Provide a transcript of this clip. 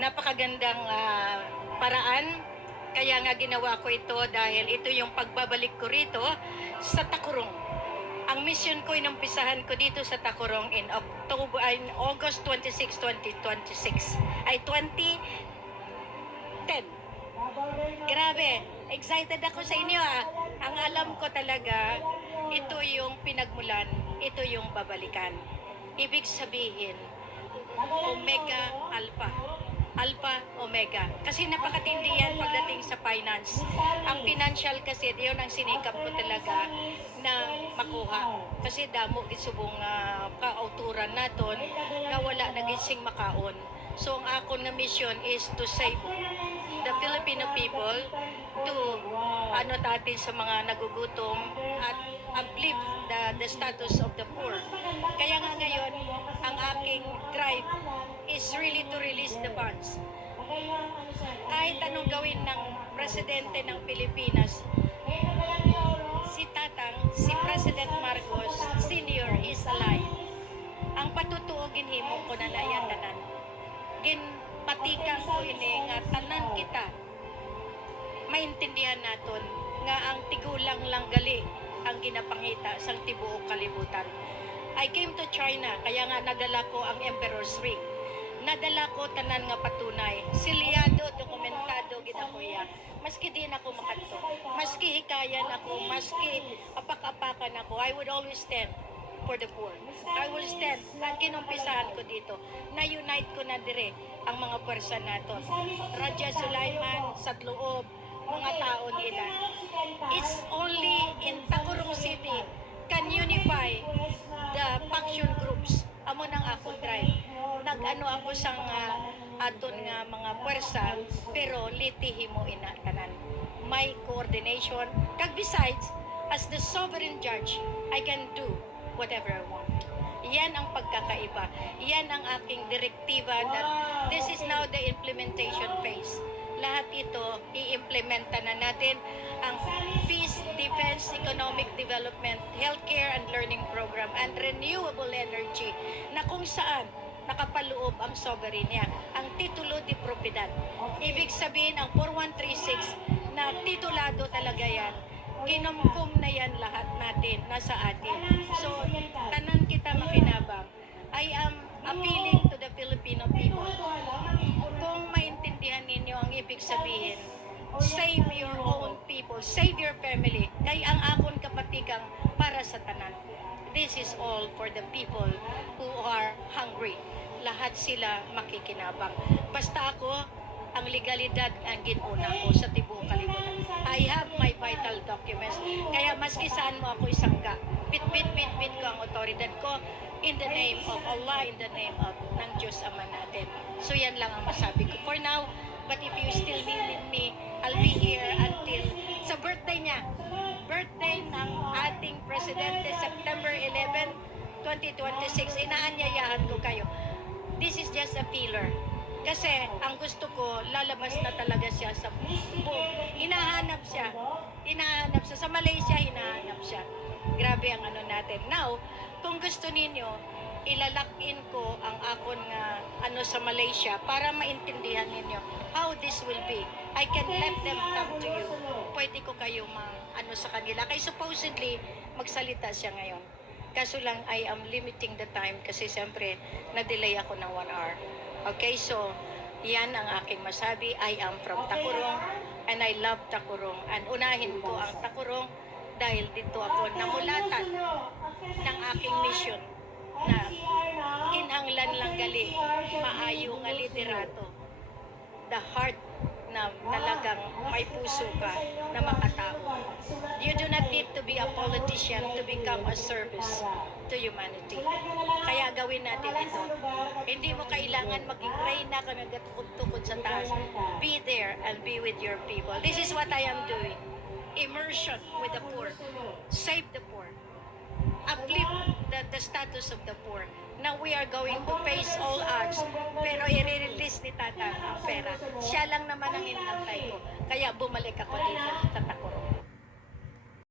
napakagandang paraan. Kaya nga ginawa ko ito dahil ito yung pagbabalik ko rito sa Takurong. Ang mission ko, inumpisahan ko dito sa Takurong in August 26, 2026. Ay 2010. Grabe, excited ako sa inyo ah. Ang alam ko talaga, ito yung pinagmulan, ito yung babalikan. Ibig sabihin, Omega Alpha. Alpha, Omega. Kasi napakatindi yan pagdating sa finance. Ang financial kasi, yun ang sinikap ko talaga na makuha. Kasi damo gisubong kauturan naton na wala nagising makaon. So ang akon nga mission is to save the Filipino people, to tatin sa mga nagugutom at uplift the status of the poor. Kaya nga ngayon, ang aking drive is really to release the funds. Kahit anong gawin ng presidente ng Pilipinas, si President Marcos Sr. is alive. Ang patutuo ginhimo ko na nayan tanan. Ginpatikan ko ini nga tanan kita. Maintindihan naton nga ang tigulang lang gali ang ginapangita sa tibuok kalibutan. I came to China, kaya nga nadala ko ang Emperor's Ring. Nadala ko tanan nga patunay. Silyado, dokumentado, ginakuya. Maski di na ako makanto. Maski hikayan ako, maski apak-apakan ako, I would always stand for the poor. I will stand. At kinumpisahan ko dito. Na-unite ko na dire ang mga pwersa nato. Raja Sulaiman, sa loob, mga tao nila. It's only in Takurong City can unify the faction groups. Amo nang ako drive. Nag-ano ako sang aton nga mga pwersa, pero litihimo ina tanan. May coordination. Kag besides, as the sovereign judge, I can do whatever I want. Yan ang pagkakaiba. Yan ang aking direktiba that this is now the implementation phase. Lahat ito, i-implementa na natin ang Peace, Defense, Economic Development, Healthcare and Learning Program, and Renewable Energy, na kung saan nakapaloob ang soberanya, ang titulo de propiedad. Ibig sabihin, ang 4136 na titulado talaga yan, kinumkum na yan lahat natin, nasa atin. So, tanan kita makinabang. I am appealing to the Filipino people. Kung maintindihan ninyo ang ibig sabihin, save your own people, save your family. Kaya ang akon kapatigang para sa tanan. This is all for the people who are hungry. Lahat sila makikinabang. Basta ako, ang legalidad ang ginuna ko sa tibuok kalibutan. I have my vital documents. Kaya maski saan mo ako isangga, bit ko ang otoridad ko in the name of Allah, in the name of ng Diyos Ama natin. So yan lang ang masabi ko for now. But if you still need me, I'll be here until sa birthday niya. Birthday ng ating Presidente, September 11, 2026. Inaanyayahan ko kayo. This is just a filler. Kasi ang gusto ko, lalabas na talaga siya sa buong. Hinahanap siya. Sa Malaysia, hinahanap siya. Grabe ang ano natin. Now, kung gusto ninyo, ilalakin ko ang akon nga sa Malaysia para maintindihan ninyo how this will be. I can let them come to you. Pwede ko kayo sa kanila. Kaya supposedly, magsalita siya ngayon. Kaso lang, I am limiting the time kasi siyempre, na-delay ako ng 1 hour. Okay, so, yan ang aking masabi. I am from Takurong and I love Takurong. And unahin ko ang Takurong dahil dito ako namulatan ng aking mission na kinhanglan lang gali, maayo nga liderato. The heart na talagang may puso ka na makatao. You do not need to be a politician to become a service to humanity. Kaya gawin natin ito. Hindi mo kailangan maging reyna ka nagatukod-tukod sa taas. Be there and be with your people. This is what I am doing. Immersion with the poor. Save the poor. Uplift the status of the poor. Now we are going to face all odds, pero i-release ni Tata ang pera. Siya lang naman ang inantay ko. Kaya bumalik ako dito sa Takurong.